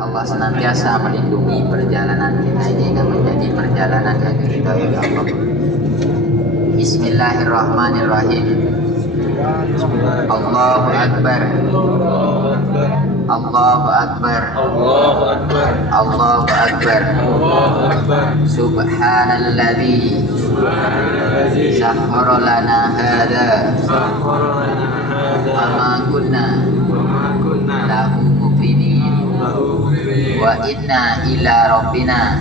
Allah senantiasa melindungi perjalanan kita ini dan menjadi perjalanan yang diridhoi Allah. Bismillahirrahmanirrahim. Allahu Akbar. Allahu Akbar. Allahu Akbar. Subhanalladzi sakhkhara lana hadza wa ma kunna lahu muqrinin wa inna ila rabbina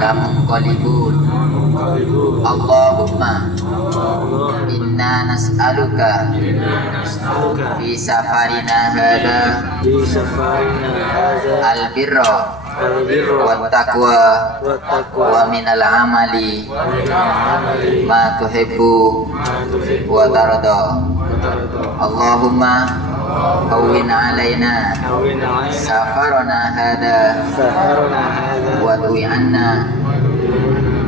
lamunqalibun. Allahumma inna nas'aluka fi safarina hadha al-birra wa taqwa wa minal amali ma tuhibbu wa tarda. Allahumma hawwin alaina safarana hadha wa tuwi anna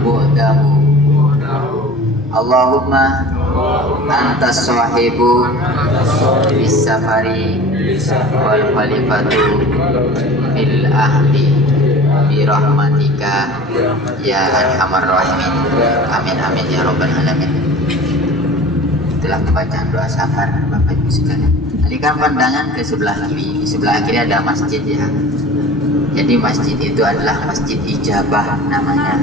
bu'dahu. Allahumma antas sahibu bis safari wal khalifatu bil ahli bi rahmatika ya arhamar rahimin. Amin amin ya rabbal alamin. Itulah pembacaan doa safar Bapak Ibu sekalian. Alihkan pandangan ke sebelah kiri. Di sebelah kiri ada masjid ya. Jadi masjid itu adalah masjid ijabah namanya.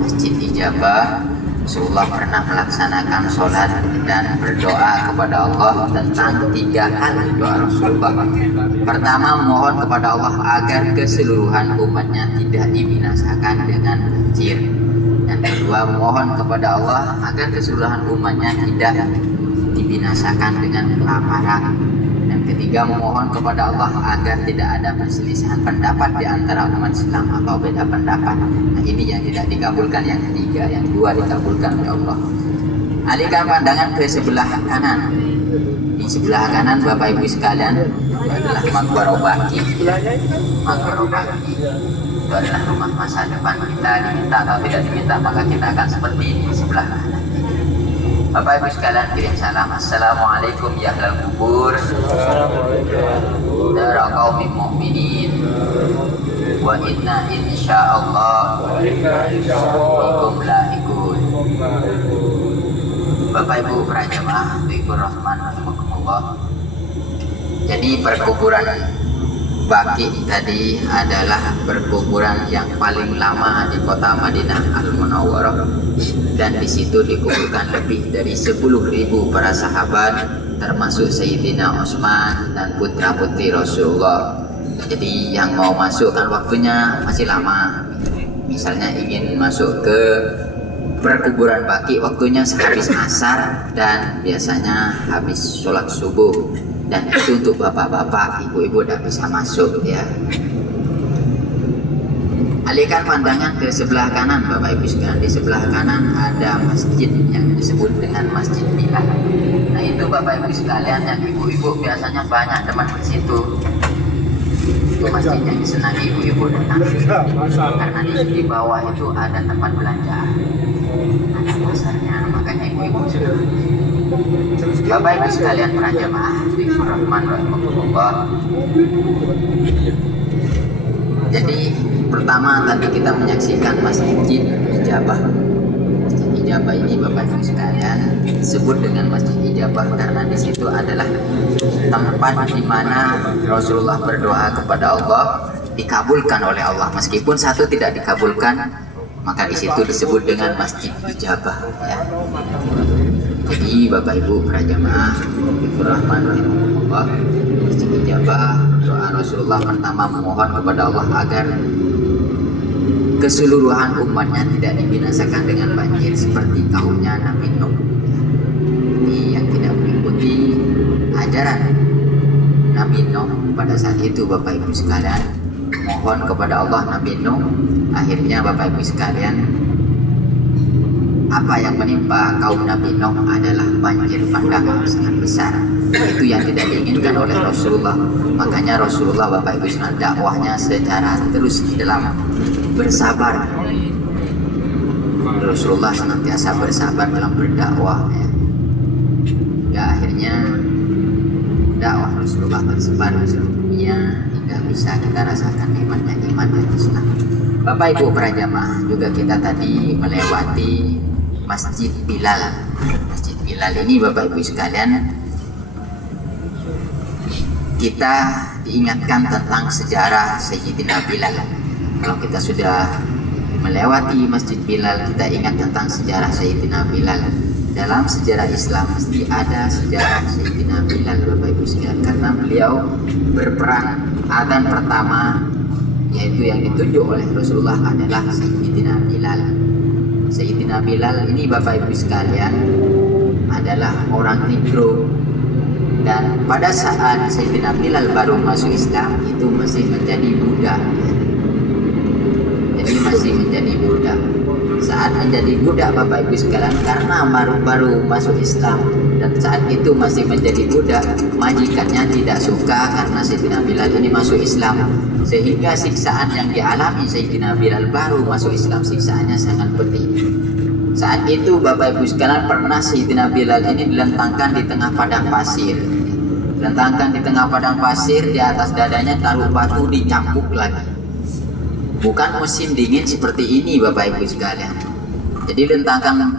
Masjid ijabah. Rasulullah pernah melaksanakan sholat dan berdoa kepada Allah tentang 3 hal doa Rasulullah. Pertama, mohon kepada Allah agar keseluruhan umatnya tidak dibinasakan dengan banjir. Yang kedua, mohon kepada Allah agar keseluruhan umatnya tidak dibinasakan dengan kelaparan. Yang ketiga, mohon kepada Allah agar tidak ada perselisihan pendapat di antara umat Islam atau beda pendapat. Nah, ini yang tidak dikabulkan. Yang ketiga, yang 2 dikabulkan oleh Allah. Alihkan pandangan ke sebelah kanan. Di sebelah kanan Bapak Ibu sekalian adalah makbarah baki. Makbarah baki. itu adalah rumah masa depan kita. Diminta atau tidak diminta, maka kita akan seperti ini sebelah kanan. Bapak Ibu sekalian, kirim salam. Assalamualaikum ya ahlal kubur, dara qaumil mu'minin, wa inna insyaallah bikum lahiqun. Bapak Ibu para jamaah, Ibu Rahman rahimakumullah. Jadi perkuburan Baqi tadi adalah perkuburan yang paling lama di kota Madinah Al-Munawwarah, dan di situ dikuburkan lebih dari 10.000 para sahabat, termasuk Sayyidina Utsman dan putra-putri Rasulullah. Jadi yang mau masuk kan waktunya masih lama. Misalnya ingin masuk ke perkuburan Baqi, waktunya sehabis asar dan biasanya habis sholat subuh. Dan itu untuk bapak-bapak, ibu-ibu tidak bisa masuk ya. Alihkan pandangan ke sebelah kanan Bapak Ibu sekalian. Di sebelah kanan ada masjid yang disebut dengan Masjid Bilal. Nah itu Bapak Ibu sekalian, yang ibu-ibu biasanya banyak teman di situ. Itu masjid yang disenangi ibu-ibu datang. Karena di bawah itu ada tempat belanja, ada pasarnya, makanya ibu-ibu sudah. Bapak Ibu sekalian para jamaah, Bismillahirrahmanirrahim rahimahullah. Jadi pertama tadi kita menyaksikan Masjid Ijabah. Masjid Ijabah ini Bapak Ibu sekalian disebut dengan Masjid Ijabah karena di situ adalah tempat di mana Rasulullah berdoa kepada Allah dikabulkan oleh Allah. Meskipun satu tidak dikabulkan, maka di situ disebut dengan Masjid Ijabah ya. Jadi Bapak Ibu para jamaah, Bismillahirrahmanirrahim, Masjid Ijabah, doa Rasulullah pertama memohon kepada Allah agar keseluruhan umatnya tidak dibinasakan dengan banjir seperti kaumnya Nabi Nuh. Ini yang tidak mengikuti ajaran Nabi Nuh pada saat itu Bapak Ibu sekalian. Mohon kepada Allah Nabi Nuh, akhirnya Bapak Ibu sekalian, apa yang menimpa kaum Nabi Nuh adalah banjir bandang yang sangat besar. Itu yang tidak diinginkan oleh Rasulullah. Makanya Rasulullah Bapak Ibu sekalian dakwahnya secara terus dalam bersabar. Rasulullah senantiasa bersabar dalam berdakwah ya. Ya akhirnya dakwah Rasulullah tersebar di seluruh dunia hingga bisa kita rasakan nikmatnya iman dan Islam. Bapak Ibu para jamaah, juga kita tadi melewati Masjid Bilal. Masjid Bilal ini Bapak Ibu sekalian, kita diingatkan tentang sejarah Sayyidina Bilal. Kalau kita sudah melewati Masjid Bilal, kita ingat tentang sejarah Sayyidina Bilal. Dalam sejarah Islam mesti ada sejarah Sayyidina Bilal Bapak Ibu sekalian, karena beliau berperan adzan pertama, yaitu yang ditunjuk oleh Rasulullah adalah Sayyidina Bilal. Sayyidina Bilal ini Bapak Ibu sekalian adalah orang Negro, dan pada saat Sayyidina Bilal baru masuk Islam itu masih menjadi budak. Jadi masih menjadi budak. Saat menjadi budak Bapak Ibu sekalian, karena baru masuk Islam dan saat itu masih menjadi budak, majikannya tidak suka karena Sayyidina Bilal ini masuk Islam, sehingga siksaan yang dialami Sayyidina Bilal baru masuk Islam siksaannya sangat pedih. Saat itu Bapak Ibu sekalian, pernah Sayyidina Bilal ini dilentangkan di tengah padang pasir. Dilentangkan di tengah padang pasir, di atas dadanya taruh batu, dicambuk lagi. Bukan musim dingin seperti ini Bapak Ibu sekalian. Jadi dilentangkan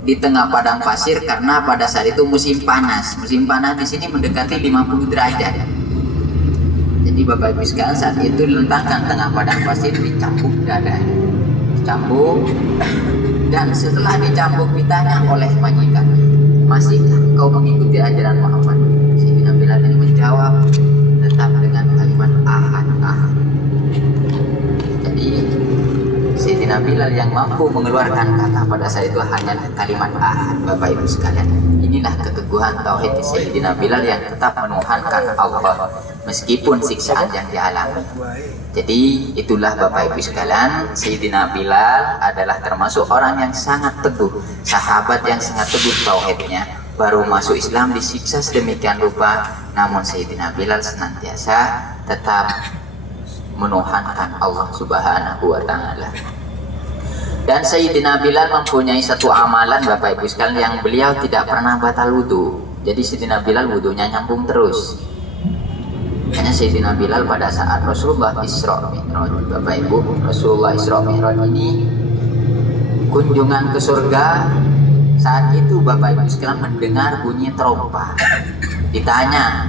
di tengah padang pasir karena pada saat itu musim panas. Musim panas di sini mendekati 50 derajat. Jadi Bapak Ibu sekalian, saat itu dilentangkan tengah padang pasir, dicambuk dadanya. Dicambuk, dan setelah dicambuk ditanya oleh majikan, masihkah kau mengikuti ajaran Muhammad? Sayyidina Bilal ini menjawab tetap dengan kalimat ahad. Jadi Sayyidina Bilal yang mampu mengeluarkan kata pada saat itu hanya kalimat ahad Bapak Ibu sekalian. Inilah keteguhan tauhid Sayyidina Bilal yang tetap menuhankan Allah meskipun siksaan yang dialami. Jadi itulah Bapak Ibu sekalian, Sayyidina Bilal adalah termasuk orang yang sangat teguh, sahabat yang sangat teguh tauhidnya. Baru masuk Islam disiksa sedemikian rupa, namun Sayyidina Bilal senantiasa tetap menuhankan Allah Subhanahu wa Ta'ala. Dan Sayyidina Bilal mempunyai satu amalan Bapak Ibu sekalian, yang beliau tidak pernah batal wudhu. Jadi Sayyidina Bilal wudhunya nyambung terus. Hanya Sayyidina Bilal pada saat Rasulullah Isra Mi'raj, Bapak Ibu, Rasulullah Isra Mi'raj ini kunjungan ke surga. Saat itu Bapak Ibu sekalian mendengar bunyi trompa. Ditanya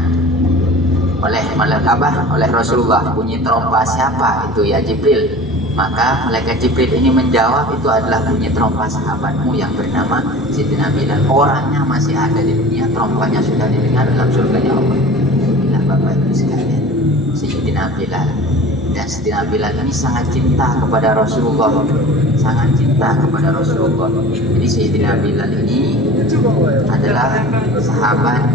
oleh Rasulullah, bunyi trompa siapa? Itu ya Jibril. Maka malaikat Jibril ini menjawab, itu adalah bunyi trompa sahabatmu yang bernama Sayyidina Bilal. Orangnya masih ada di dunia, trompanya sudah didengar dalam surganya Allah. Inilah Bapak Ibu sekalian, Sayyidina Bilal. Dan Sayyidina Bilal ini sangat cinta kepada Rasulullah, sangat cinta kepada Rasulullah. Jadi Sayyidina Bilal ini adalah sahabat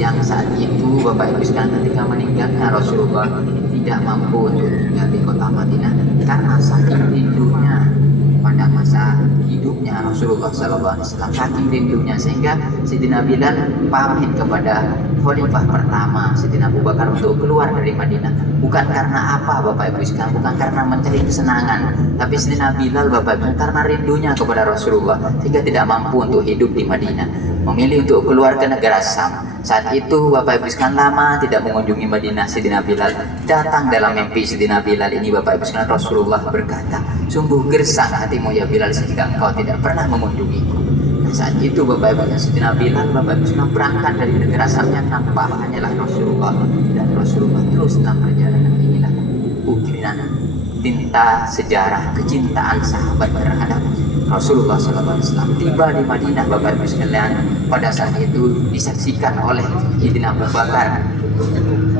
yang saat itu Bapak Ibu sekalian ketika meninggalnya Rasulullah tidak mampu untuk tinggal di kota Madinah karena saking rindunya pada masa hidupnya Rasulullah SAW, saking rindunya sehingga Sayyidina Bilal pamit kepada khalifah pertama Sayyidina Abu Bakar untuk keluar dari Madinah. Bukan karena apa Bapak Ibu sekalian, bukan karena mencari kesenangan, tapi Sayyidina Bilal Bapak Ibu karena rindunya kepada Rasulullah sehingga tidak mampu untuk hidup di Madinah, memilih untuk keluar ke negara Syam. Saat itu Bapak Ibu sekalian lama tidak mengunjungi Madinah. Sayyidina Bilal datang dalam mimpi Sayyidina Bilal ini Bapak Ibu sekalian, Rasulullah berkata, sungguh gersang hatimu ya Bilal sehingga engkau tidak pernah mengunjungiku. Nah, saat itu Bapak Ibu Sayyidina Bilal Bapak Ibu sekalian berangkat dari negara Syam yang tanpa hanyalah Rasulullah, dan Rasulullah terus dalam perjalanan. Inilah ukiran tinta sejarah kecintaan sahabat terhadap Rasulullah SAW. Tiba di Madinah Bapak Ibu sekalian, pada saat itu disaksikan oleh Sayyidina Abu Bakar.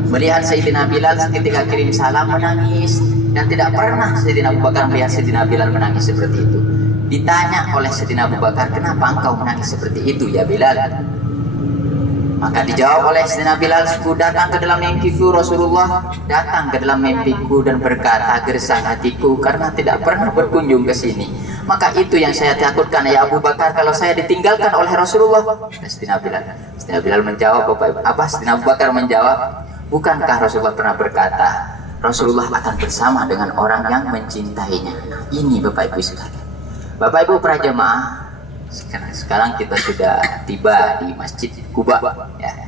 Melihat Sayyidina Bilal ketika kirim salam menangis, dan tidak pernah Sayyidina Abu Bakar melihat Sayyidina Bilal menangis seperti itu. Ditanya oleh Sayyidina Abu Bakar, kenapa engkau menangis seperti itu ya Bilal? Maka dijawab oleh Sayyidina Bilal, aku datang ke dalam mimpiku, Rasulullah datang ke dalam mimpiku dan berkata, gersang hatiku karena tidak pernah berkunjung ke sini. Maka itu yang saya takutkan ya Abu Bakar, kalau saya ditinggalkan oleh Rasulullah. Sayyidina Bilal menjawab, Sayyidina Abu Bakar menjawab, bukankah Rasulullah pernah berkata, Rasulullah akan bersama dengan orang yang mencintainya. Nah, ini Bapak Ibu sekalian. Bapak Ibu para jemaah, sekarang kita sudah tiba di Masjid Quba ya.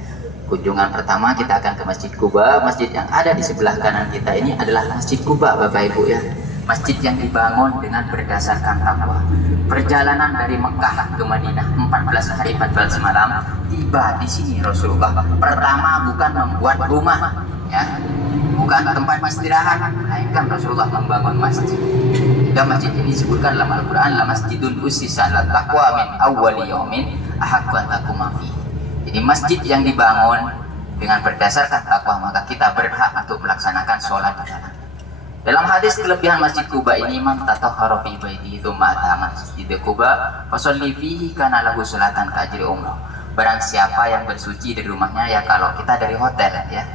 Kunjungan pertama kita akan ke Masjid Quba. Masjid yang ada di sebelah kanan kita ini adalah Masjid Quba Bapak Ibu ya. Masjid yang dibangun dengan berdasarkan takwa. Perjalanan dari Mekah ke Madinah 14 hari 14 malam, tiba di sini Rasulullah. Pertama bukan membuat rumah ya, bukan tempat istirahat, melainkan Rasulullah membangun masjid. Dan masjid ini disebutkan dalam Al-Quran, la masjidun ussisa 'alal taqwa min awwali yaumin ahaqqu an taquma fi. Jadi masjid yang dibangun dengan berdasarkan takwa, maka kita berhak untuk melaksanakan sholat di dalam. Dalam hadis kelebihan Masjid Quba ini, man tatahhara fi baitihi tsumma ata Masjid Quba fa sholli fihi kana lahu sholatan ka ajri umrah. Barang siapa yang bersuci dari rumahnya, ya kalau kita dari hotel ya,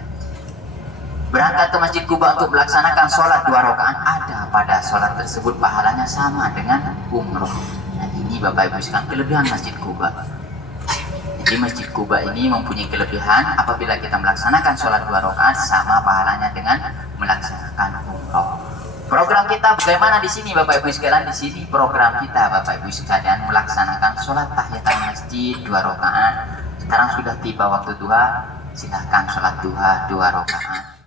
berangkat ke Masjid Quba untuk melaksanakan sholat 2 rakaat, ada pada sholat tersebut pahalanya sama dengan umroh. Nah ini Bapak Ibu sekalian kelebihan Masjid Quba. Jadi Masjid Quba ini mempunyai kelebihan, apabila kita melaksanakan sholat 2 rakaat sama pahalanya dengan melaksanakan umroh. Program kita bagaimana di sini Bapak Ibu sekalian? Di sini program kita Bapak Ibu sekalian melaksanakan sholat tahiyatul masjid 2 rakaat. Sekarang sudah tiba waktu duha, silahkan sholat duha 2 rakaat.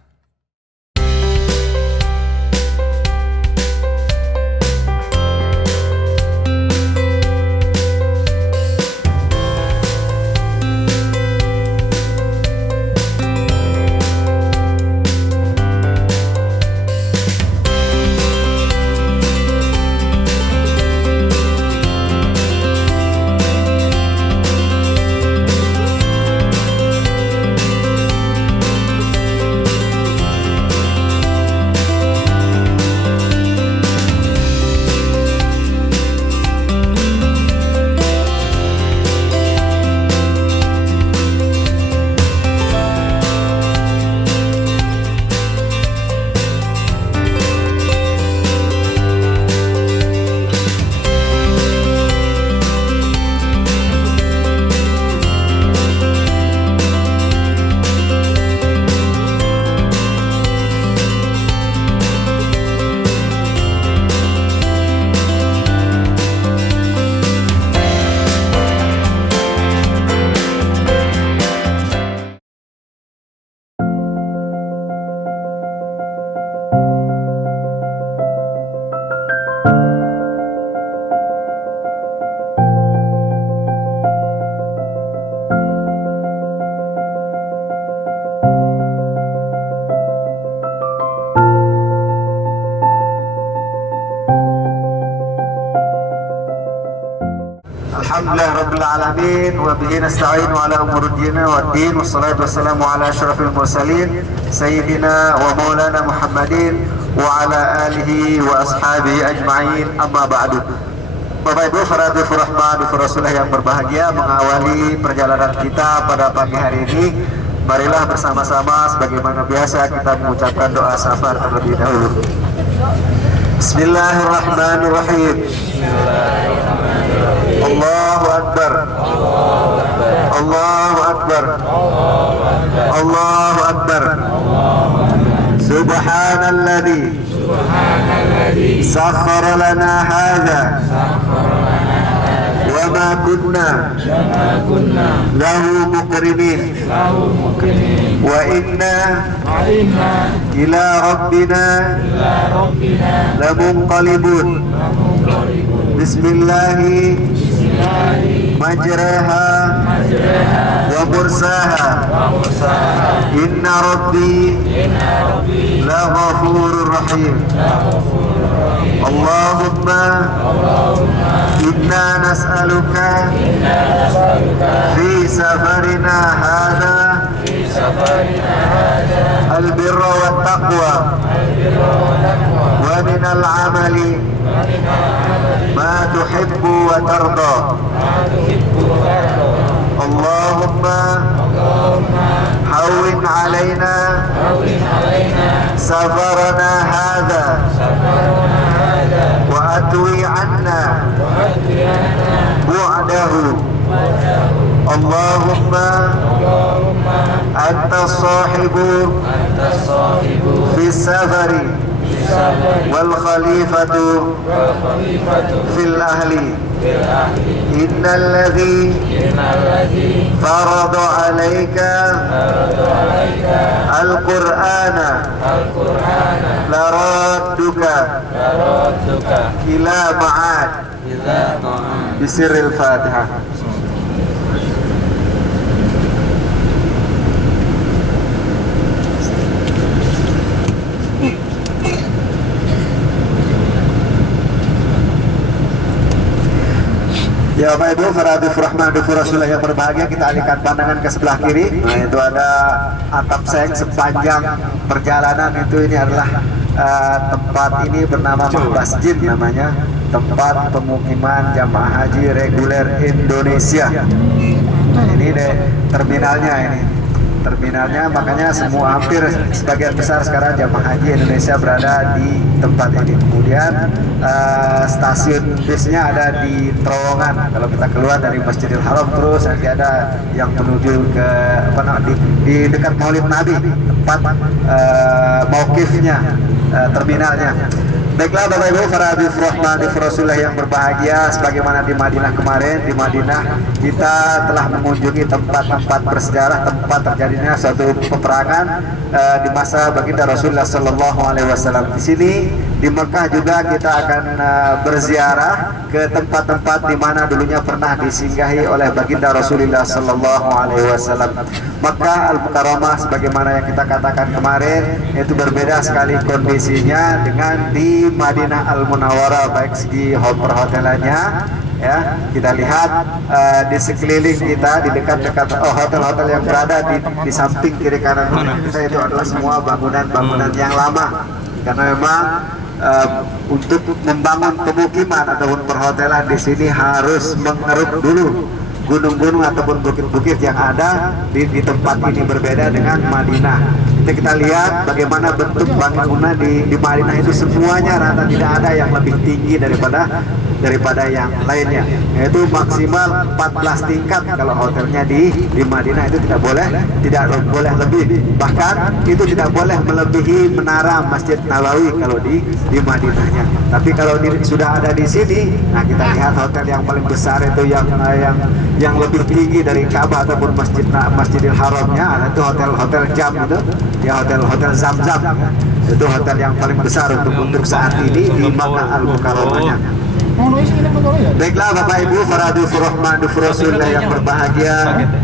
Alhamdulillah Rabbil Alamin. Wa bihi nasta'inu ala umur dina wa din. Wassalatu wassalamu ala ashrafil mursalin Sayyidina wa maulana Muhammadin wa ala alihi wa ashabihi ajma'in. Amma ba'du. Bapak Ibu para dhifur rahman, dhifur Rasulullah yang berbahagia, mengawali perjalanan kita pada pagi hari ini, marilah bersama-sama sebagaimana biasa kita mengucapkan doa safar terlebih dahulu. Bismillahirrahmanirrahim. Allahu Akbar. Allahu Akbar. Allahu Akbar. Subhanalladzi sakhkhara lana hadza wa ma kunna lahu muqrinin wa inna ila rabbina lamunqalibun. Bismillahi majraha wa mursaha inna rabbi laghafurur rahim. Allahumma inna nas'aluka fi safarina hadha albirra wat taqwa wa minal amali ma tuhibbu wa tarda. Allahumma hawwin alaina safarana hadha wa atwi anna bu'dahu. Allahumma anta sahibu fi safari wal khalifatu fil ahli. Innal ladzi farada alayka al-Qur'ana laradduka ila ma'ad. Bisirril Fatihah. Ya Bapak Ibu para dhifur rahman, dhifur Rasulullah yang berbahagia, kita alihkan pandangan ke sebelah kiri. Nah, itu ada atap seng sepanjang perjalanan itu. Ini adalah tempat ini bernama Masjid namanya, tempat pemukiman jamaah haji reguler Indonesia. Nah, ini deh terminalnya ini. Terminalnya, makanya semua hampir sebagian besar sekarang jamaah haji Indonesia berada di tempat ini. Kemudian stasiun bisnya ada di terowongan. Kalau kita keluar dari Masjidil Haram terus nanti ada yang menuju ke di dekat Maulid Nabi, tempat mauqifnya, terminalnya. Baiklah Bapak Ibu para dhifur rahman, dhifur Rasulullah yang berbahagia, sebagaimana di Madinah kemarin, di Madinah kita telah mengunjungi tempat-tempat bersejarah, tempat terjadinya suatu peperangan di masa baginda Rasulullah Sallallahu Alaihi Wasallam. Di sini di Mekah juga kita akan berziarah ke tempat-tempat di mana dulunya pernah disinggahi oleh baginda Rasulullah Sallallahu Alaihi Wasallam. Mekah Al-Mukarramah sebagaimana yang kita katakan kemarin itu berbeda sekali kondisinya dengan di Madinah Al-Munawwarah, baik segi perhotelannya ya. Kita lihat di sekeliling kita, di dekat-dekat hotel-hotel yang berada di samping kiri kanan kita itu adalah semua bangunan-bangunan yang lama, karena memang untuk membangun pemukiman ataupun perhotelan di sini harus mengeruk dulu gunung-gunung ataupun bukit-bukit yang ada di tempat ini, berbeda dengan Madinah. Kita lihat bagaimana bentuk bangunan di Madinah itu semuanya rata, tidak ada yang lebih tinggi daripada yang lainnya, yaitu maksimal 14 tingkat. Kalau hotelnya di Madinah itu tidak boleh lebih, bahkan itu tidak boleh melebihi menara Masjid Nabawi kalau di Madinahnya. Tapi kalau sudah ada di sini, nah kita lihat hotel yang paling besar itu yang lebih tinggi dari Ka'bah ataupun Masjidil Haramnya, itu hotel Jam itu ya, hotel Zam-Zam itu hotel yang paling besar untuk saat ini di Makkah Al-Mukarramahnya. Baiklah Bapak Ibu para dufur rahman dufur Rasulullah yang berbahagia,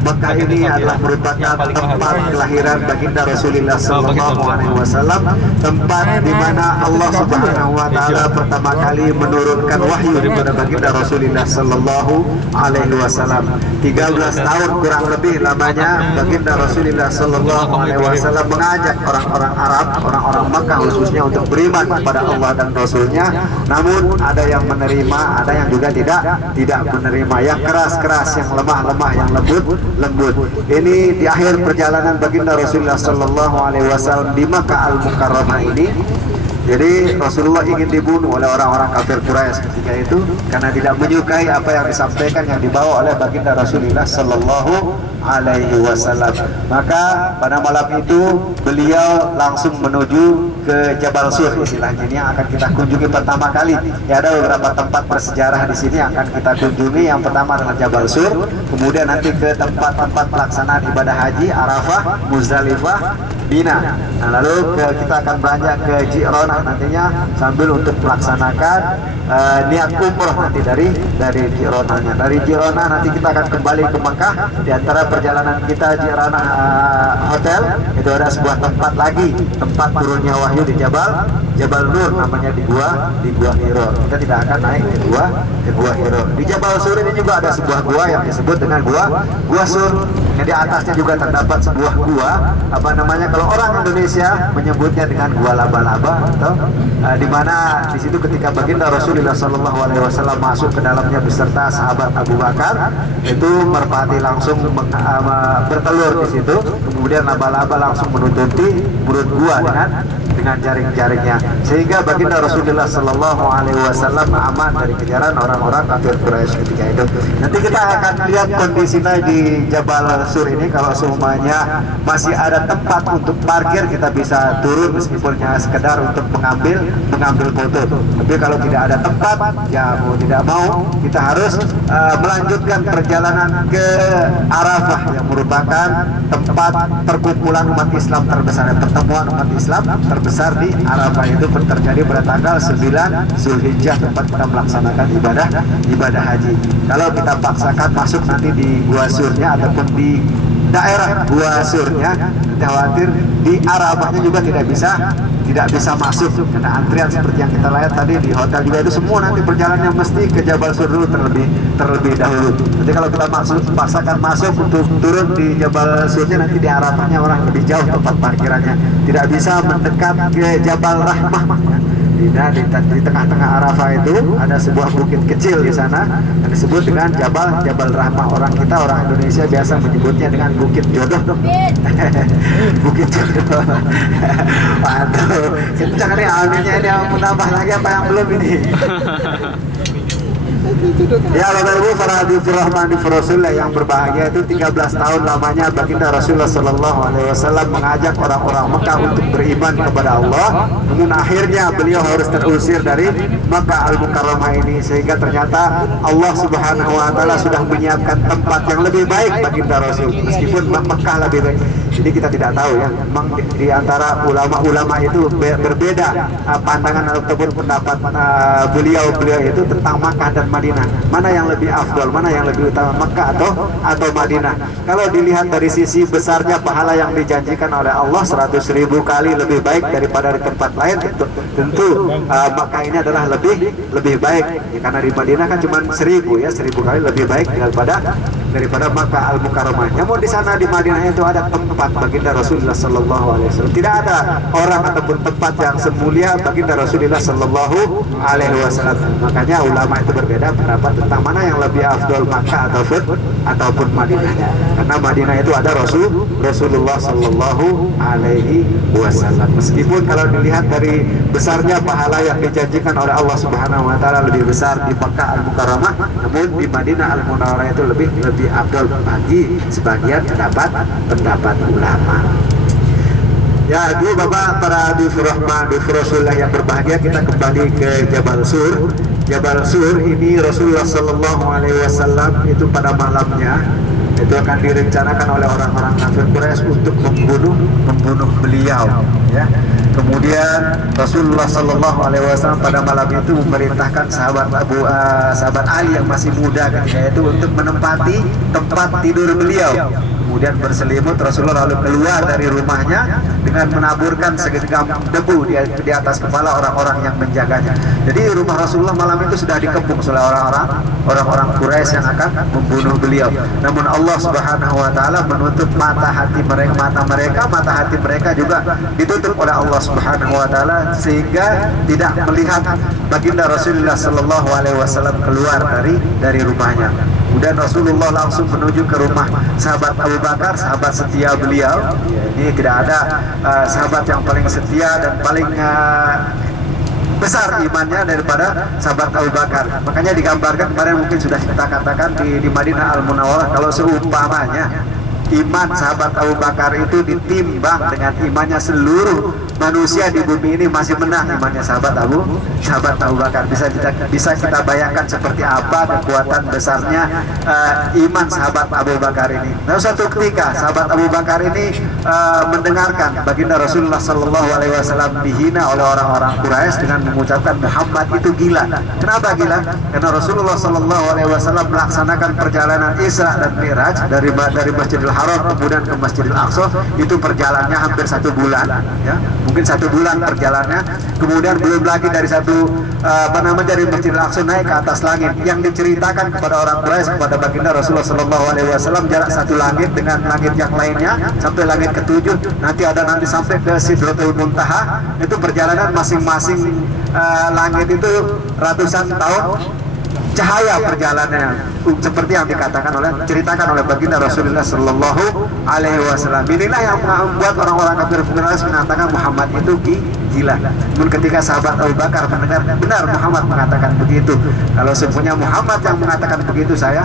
Mekah ini adalah merupakan tempat kelahiran baginda Rasulullah sallallahu alaihi wasallam, tempat di mana Allah Subhanahu wa taala pertama kali menurunkan wahyu kepada baginda Rasulullah sallallahu alaihi wasallam. 13 tahun kurang lebih lamanya baginda Rasulullah sallallahu alaihi wasallam mengajak orang-orang Arab, orang-orang Mekah khususnya untuk beriman kepada Allah dan Rasulnya. Namun ada yang menerima, ada yang juga tidak menerima, yang keras-keras, yang lemah-lemah, yang lembut. Ini di akhir perjalanan baginda Rasulullah sallallahu alaihi wasallam di Makkah Al-Mukarramah ini. Jadi Rasulullah ingin dibunuh oleh orang-orang kafir Quraisy ketika itu karena tidak menyukai apa yang disampaikan, yang dibawa oleh baginda Rasulullah sallallahu alaihi wasallam. Maka pada malam itu beliau langsung menuju ke Jabal Sur, istilahnya ini yang akan kita kunjungi pertama kali. Ya, ada beberapa tempat bersejarah di sini yang akan kita kunjungi. Yang pertama adalah Jabal Sur, kemudian nanti ke tempat-tempat pelaksanaan ibadah haji, Arafah, Muzdalifah, Mina. Nah, lalu kita akan beranjak ke Ji'rana nantinya sambil untuk melaksanakan niat umroh nanti dari Ji'rananya. Dari Ji'rana nanti kita akan kembali ke Mekah. Di antara perjalanan kita Ji'rana hotel itu ada sebuah tempat lagi, tempat turunnya wahyu di Jabal Nur, namanya di Gua Hiro. Kita tidak akan naik ke Gua Hiro. Di Jabal Sur ini juga ada sebuah gua yang disebut dengan Gua Sur. Yang di atasnya juga terdapat sebuah gua, apa namanya kalau orang Indonesia menyebutnya dengan gua laba-laba, atau di mana di situ ketika baginda Rasulullah Shallallahu Alaihi Wasallam masuk ke dalamnya beserta sahabat Abu Bakar, itu merpati langsung bertelur di situ, kemudian laba-laba langsung menutupi mulut gua dengan jaring-jaringnya, sehingga baginda Rasulullah Shallallahu Alaihi Wasallam aman dari kejaran orang-orang kafir Quraisy ketika itu. Nanti kita akan lihat kondisinya di Jabal Sur ini. Kalau semuanya masih ada tempat untuk parkir, kita bisa turun meskipun hanya sekedar untuk mengambil foto. Tapi kalau tidak ada tempat, ya mau tidak mau kita harus melanjutkan perjalanan ke Arafah yang merupakan tempat perkumpulan umat Islam terbesar, pertemuan umat Islam terbesar di Arafah. Itu terjadi pada tanggal 9 Zulhijjah, tempat kita melaksanakan ibadah haji. Kalau kita paksakan masuk nanti di Gua Surnya ataupun di daerah Gua Surnya, kita khawatir di Arafahnya juga tidak bisa masuk karena antrian seperti yang kita lihat tadi di hotel juga itu semua nanti perjalanannya mesti ke Jabal Sur dulu terlebih dahulu. Nanti kalau kita paksakan masuk untuk turun di Jabal Surnya, nanti di Arafahnya orang lebih jauh tempat parkirannya, tidak bisa mendekat ke Jabal Rahmah. Di tengah-tengah Arafah itu ada sebuah bukit kecil di sana yang disebut dengan Jabal Rahmah. Orang Indonesia biasa menyebutnya dengan Bukit Jodoh. Bukit Jodoh. Waduh, itu jangan nih aminnya ini yang menambah lagi apa yang belum ini. Ya Bapak Ibu para dufur rahman dufur Rasulullah yang berbahagia, itu 13 tahun lamanya baginda Rasulullah Sallallahu Alaihi Wasallam mengajak orang-orang Mekah untuk beriman kepada Allah. Namun akhirnya beliau harus terusir dari Makkah Al-Mukarramah ini, sehingga ternyata Allah Subhanahu Wa Taala sudah menyiapkan tempat yang lebih baik baginda Rasul, meskipun Mekah lebih baik. Jadi kita tidak tahu ya, memang di antara ulama-ulama itu berbeda pandangan ataupun pendapat beliau itu tentang Makkah dan Madinah. Mana yang lebih afdol, mana yang lebih utama, Makkah atau Madinah? Kalau dilihat dari sisi besarnya pahala yang dijanjikan oleh Allah 100.000 kali lebih baik daripada di tempat lain, tentu Makkah ini adalah lebih baik ya, karena di Madinah kan cuma 1.000 kali lebih baik daripada Makkah Al-Mukarramah. Namun di sana di Madinah itu ada tempat baginda Rasulullah Sallallahu Alaihi Wasallam. Tidak ada orang ataupun tempat yang semulia baginda Rasulullah Sallallahu Alaihi Wasallam. Makanya ulama itu berbeda pendapat tentang mana yang lebih afdol, Makkah ataupun Madinah. Karena Madinah itu ada Rasulullah Sallallahu Alaihi Wasallam. Meskipun kalau dilihat dari besarnya pahala yang dijanjikan oleh Allah Subhanahu Wa Taala lebih besar di Makkah Al-Mukarramah, namun di Madinah Al-Munawwarah itu lebih afdol bagi sebagian pendapat ulama. Ya, dulu Bapak para dufur rahman dufur Rasulullah yang berbahagia, kita kembali ke Jabal Sur. Jabal Sur ini Rasulullah Sallallahu Alaihi Wasallam itu pada malamnya itu akan direncanakan oleh orang-orang kafir Quraisy untuk membunuh beliau, ya. Kemudian Rasulullah Shallallahu Alaihi Wasallam pada malam itu memerintahkan sahabat Ali yang masih muda ketika itu untuk menempati tempat tidur beliau. Kemudian berselimut, Rasulullah lalu keluar dari rumahnya dengan menaburkan segenggam debu di atas kepala orang-orang yang menjaganya. Jadi rumah Rasulullah malam itu sudah dikepung oleh orang-orang Quraisy yang akan membunuh beliau. Namun Allah Subhanahu Wa Taala menutup mata hati mereka juga ditutup oleh Allah Subhanahu Wa Taala sehingga tidak melihat baginda Rasulullah Sallallahu Alaihi Wasallam keluar dari rumahnya. Kemudian Rasulullah langsung menuju ke rumah sahabat Abu Bakar, sahabat setia beliau. Ini tidak ada sahabat yang paling setia dan paling besar imannya daripada sahabat Abu Bakar. Makanya digambarkan kemarin mungkin sudah kita katakan di Madinah Al-Munawwarah, kalau seumpamanya iman sahabat Abu Bakar itu ditimbang dengan imannya seluruh manusia di bumi ini, masih menang imannya sahabat Abu Bakar. Bisa kita bayangkan seperti apa kekuatan besarnya iman sahabat Abu Bakar ini. Nah, suatu ketika sahabat Abu Bakar ini mendengarkan baginda Rasulullah Sallallahu Alaihi Wasallam dihina oleh orang-orang Quraisy dengan mengucapkan Muhammad itu gila. Kenapa gila? Karena Rasulullah Sallallahu Alaihi Wasallam melaksanakan perjalanan Isra dan Mi'raj dari Masjidil Haram kemudian ke Masjidil Aqsa, itu perjalanannya hampir 1 bulan, ya. Mungkin 1 bulan perjalanannya. Kemudian belum lagi dari dari Masjidil Aqsa naik ke atas langit. Yang diceritakan kepada orang Quraisy, kepada baginda Rasulullah Sallallahu Alaihi Wasallam, jarak 1 langit dengan langit yang lainnya sampai langit ke-7. Nanti sampai ke Sidratul Muntaha. Itu perjalanan masing-masing langit itu ratusan tahun. Cahaya perjalanannya seperti yang diceritakan oleh baginda Rasulullah Sallallahu Alaihi Wasallam. Inilah yang membuat orang-orang kafir Quraisy mengatakan Muhammad itu gila. Namun ketika sahabat Abu Bakar mendengar benar Muhammad mengatakan begitu, kalau sebenarnya Muhammad yang mengatakan begitu, saya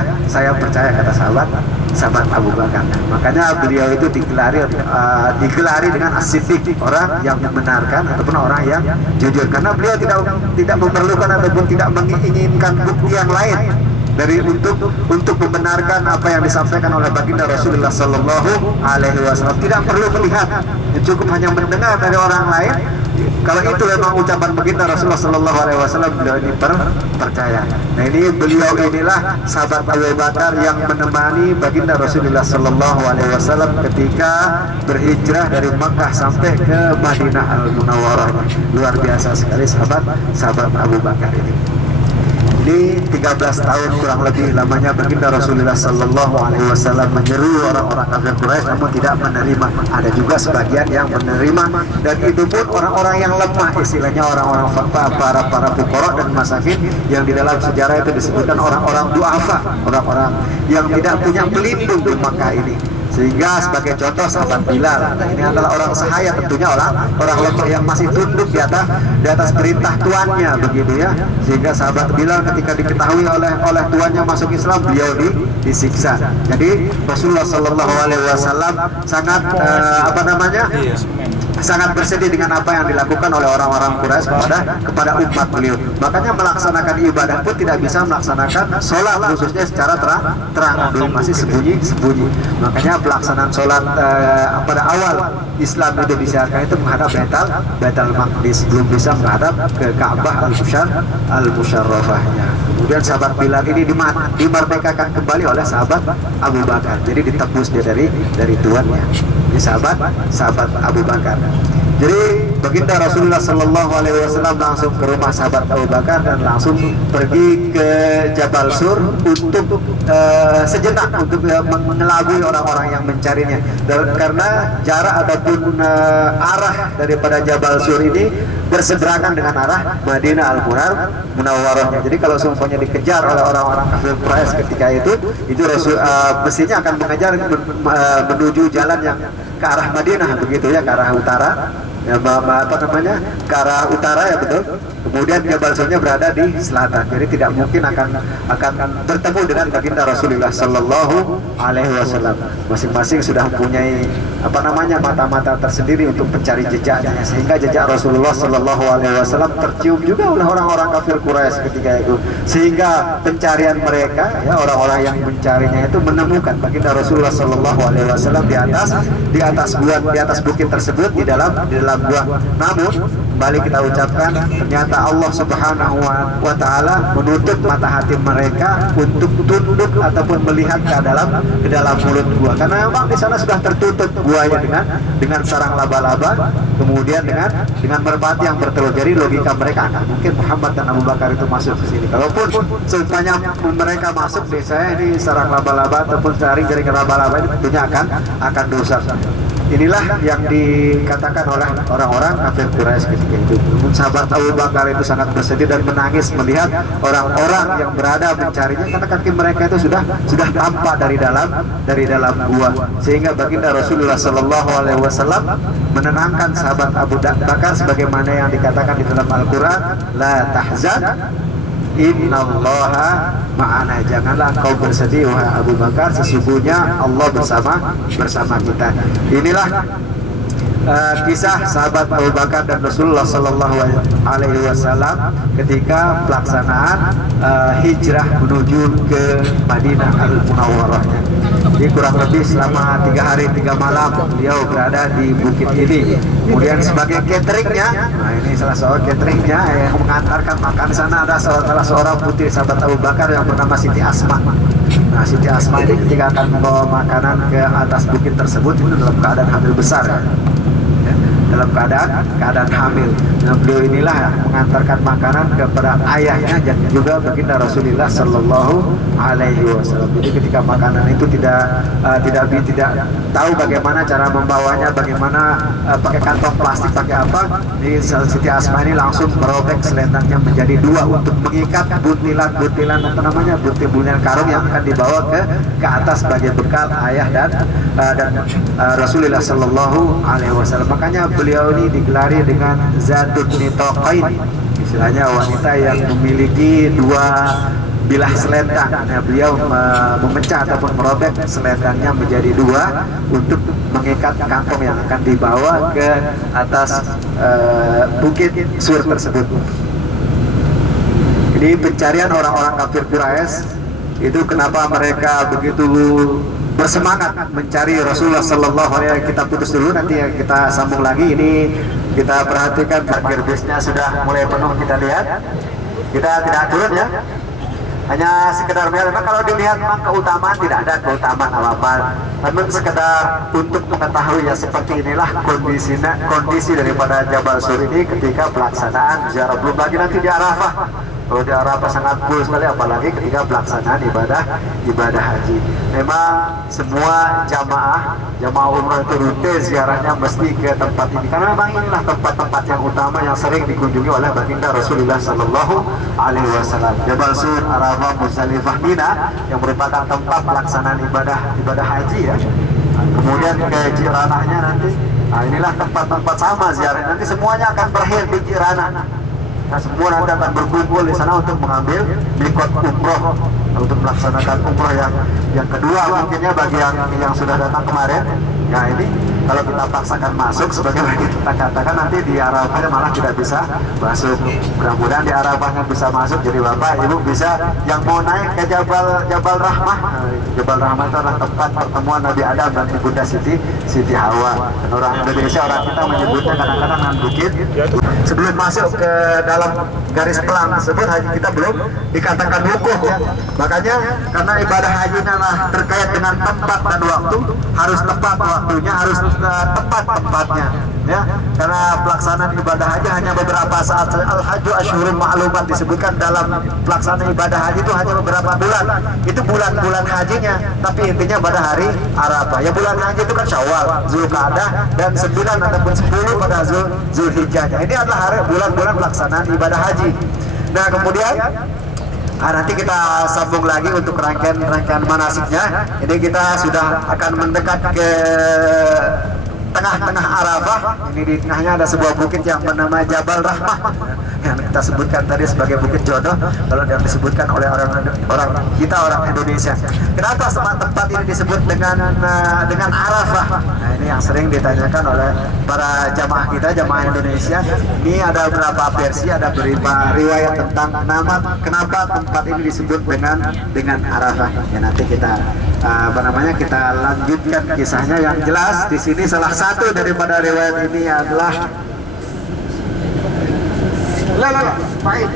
percaya, kata sahabat Abu Bakar. Makanya beliau itu digelari dengan as-siddiq, orang yang membenarkan ataupun orang yang jujur, karena beliau tidak memerlukan ataupun tidak menginginkan bukti yang lain untuk membenarkan apa yang disampaikan oleh baginda Rasulullah Sallallahu Alaihi Wasallam. Tidak perlu melihat, cukup hanya mendengar dari orang lain. Kalau itu memang ucapan baginda Rasulullah Sallallahu Alaihi Wasallam, beliau ini percaya. Nah, beliau inilah sahabat Abu Bakar yang menemani baginda Rasulullah Sallallahu Alaihi Wasallam ketika berhijrah dari Makkah sampai ke Madinah Al-Munawwarah. Luar biasa sekali sahabat Abu Bakar ini. Ini 13 tahun kurang lebih lamanya baginda Rasulullah Sallallahu Alaihi Wasallam menyeru orang-orang kafir Quraisy, namun tidak menerima. Ada juga sebagian yang menerima, dan itu pun orang-orang yang lemah, istilahnya orang-orang para fuqara dan masakin, yang di dalam sejarah itu disebutkan orang-orang du'afa, orang-orang yang tidak punya pelindung di Makkah ini. Sehingga sebagai contoh sahabat Bilal, ini adalah orang sahaya, tentunya orang lemah yang masih tunduk di atas perintah tuannya, begitu ya. Sehingga sahabat Bilal ketika diketahui oleh tuannya masuk Islam, beliau disiksa. Jadi Rasulullah Sallallahu Alaihi Wasallam sangat bersedih dengan apa yang dilakukan oleh orang-orang Quraisy kepada umat beliau. Makanya melaksanakan ibadah pun tidak bisa melaksanakan sholat khususnya secara terang, masih sembunyi. Makanya pelaksanaan sholat pada awal Islam itu disiarkan itu menghadap Baitul Maqdis, belum bisa menghadap ke Ka'bah Al-Musharrafahnya. Kemudian sahabat Bilal ini dimerdekakan kembali oleh sahabat Abu Bakar. Jadi ditebus dia dari tuannya. Ini sahabat Abu Bakar. Jadi baginda Rasulullah Sallallahu Alaihi Wasallam langsung ke rumah sahabat Abu Bakar dan langsung pergi ke Jabal Sur untuk sejenak untuk mengelabui orang-orang yang mencarinya. Dan karena jarak ataupun arah daripada Jabal Sur ini berseberangan dengan arah Madinah Al-Munawwarah. Jadi kalau semuanya dikejar oleh orang-orang kafir Quraisy ketika itu Rasul mestinya akan mengejar menuju jalan yang ke arah Madinah, begitu ya, ke arah utara. Ya, ke arah utara, ya betul. Kemudian Jabal Surnya berada di selatan. Jadi tidak mungkin akan bertemu dengan baginda Rasulullah Sallallahu Alaihi Wasallam. Masing-masing sudah mempunyai mata-mata tersendiri untuk mencari jejaknya, sehingga jejak Rasulullah Sallallahu Alaihi Wasallam tercium juga oleh orang-orang kafir Quraisy ketika itu, sehingga pencarian mereka, ya, orang-orang yang mencarinya itu menemukan baginda Rasulullah Sallallahu Alaihi Wasallam di atas bukit tersebut, di dalam gua. Namun kembali kita ucapkan, ternyata Allah Subhanahu wa Ta'ala menutup mata hati mereka untuk tunduk ataupun melihat ke dalam mulut gua, karena memang di sana sudah tertutup guanya dengan sarang laba-laba, kemudian dengan merpati yang bertelur. Jadi logika mereka, mungkin Muhammad dan Abu Bakar itu masuk ke sini. Kalaupun sepanjang mereka masuk, biasanya ini sarang laba-laba ataupun jaring laba-laba ini tentunya akan dosa. Inilah yang dikatakan oleh orang-orang kafir Quraisy ketika itu. Sahabat Abu Bakar itu sangat bersedih dan menangis melihat orang-orang yang berada mencarinya, karena kaki mereka itu sudah tampak dari dalam gua, sehingga baginda Rasulullah Sallallahu Alaihi Wasallam menenangkan sahabat Abu Bakar sebagaimana yang dikatakan di dalam Al-Quran, la tahzan innallaha ma'ana, janganlah kau bersedih wahai Abu Bakar, sesungguhnya Allah bersama kita. Inilah kisah sahabat Abu Bakar dan Rasulullah Sallallahu Alaihi Wasallam ketika pelaksanaan hijrah menuju ke Madinah Al-Munawwarah. Jadi kurang lebih selama 3 hari 3 malam beliau berada di bukit ini. Kemudian sebagai cateringnya, nah ini salah seorang cateringnya yang mengantarkan makan di sana ada salah seorang putri sahabat Abu Bakar yang bernama Siti Asma. Nah, Siti Asma ini ketika akan membawa makanan ke atas bukit tersebut itu dalam keadaan hamil besar. Dalam keadaan hamil. Nah, beliau inilah mengantarkan makanan kepada ayahnya dan juga baginda Rasulullah Sallallahu Alaihi Wasallam. Jadi ketika makanan itu tidak tahu bagaimana cara membawanya, bagaimana pakai kantong plastik, pakai apa, di Siti Asma ini langsung merobek selendangnya menjadi 2 untuk mengikat butilan buntilan karung yang akan dibawa ke atas sebagai bekal ayah dan Rasulullah Sallallahu Alaihi Wasallam. Makanya beliau ini digelari dengan Zatun Nitoqain, istilahnya wanita yang memiliki 2 bilah selendang. Nah, beliau memecah ataupun merobek selendangnya menjadi 2 untuk mengikat kantong yang akan dibawa ke atas bukit sur tersebut. Jadi pencarian orang-orang kafir Quraisy itu kenapa mereka begitu bersemangat mencari Rasulullah Sallallahu Alaihi Wasallam. Kita putus dulu, nanti kita sambung lagi. Ini kita perhatikan parkir busnya sudah mulai penuh, kita lihat. Kita tidak turun ya, hanya sekedar melihat. Memang kalau dilihat memang keutamaan tidak ada keutamaan apa-apa, namun sekedar untuk mengetahui ya, seperti inilah kondisi daripada Jabal Sur ini ketika pelaksanaan ziarah. Belum lagi nanti di Arafah. Kalau di Arafah sangat full sekali, apalagi ketika pelaksanaan ibadah haji. Memang semua jamaah umrah itu rute ziarahnya mesti ke tempat ini, karena memang inilah tempat-tempat yang utama yang sering dikunjungi oleh baginda Rasulullah Sallallahu Alaihi Wasallam. Jabal Sur, Arafah, Muzdalifah, Mina yang merupakan tempat pelaksanaan ibadah haji ya. Kemudian ke Jiranahnya nanti. Nah, inilah tempat-tempat sama ziarah. Nanti semuanya akan berakhir di Jiranah. Nah, semua nanti akan berkumpul di sana untuk mengambil mikot umroh, untuk melaksanakan umroh yang kedua mungkinnya bagi yang sudah datang kemarin. Nah, ini kalau kita paksakan masuk, sebagaimana kita katakan, nanti di Arafahnya malah tidak bisa masuk. Mudah-mudahan di Arafahnya bisa masuk, jadi Bapak Ibu bisa yang mau naik ke Jabal Rahmah. Jabal Rahmah itu adalah tempat pertemuan Nabi Adam dan Ibunda Siti Hawa. Dan orang Indonesia, orang kita menyebutnya kadang-kadang dengan bukit. Sebelum masuk ke dalam garis pelang tersebut, haji kita belum dikatakan wukuf ya. Makanya karena ibadah haji adalah terkait dengan tempat dan waktu, harus tepat waktunya, harus tepat tempatnya ya. Karena pelaksanaan ibadah haji hanya beberapa saat. Al-Hajju Asyhurun Ma'lumat disebutkan dalam pelaksanaan ibadah haji itu hanya beberapa bulan. Itu bulan-bulan hajinya, tapi intinya pada hari Arafah. Ya, bulan haji itu kan Syawal, Zulqa'dah, dan 9 ataupun 10 pada Zulhijjahnya. Ini adalah hari bulan-bulan pelaksanaan ibadah haji. Nah, kemudian nanti kita sambung lagi untuk rangkaian manasiknya. Ini kita sudah akan mendekat ke tengah-tengah Arafah. Ini di tengahnya ada sebuah bukit yang bernama Jabal Rahmah. yang kita sebutkan tadi sebagai Bukit Jodoh, kalau yang disebutkan oleh orang kita orang Indonesia. Kenapa tempat ini disebut dengan Arafah? Nah, ini yang sering ditanyakan oleh para jamaah kita, jamaah Indonesia. Ini ada beberapa versi, ada beberapa riwayat tentang nama kenapa tempat ini disebut dengan Arafah. Ya nanti kita kita lanjutkan kisahnya. Yang jelas di sini salah satu daripada riwayat ini adalah baik.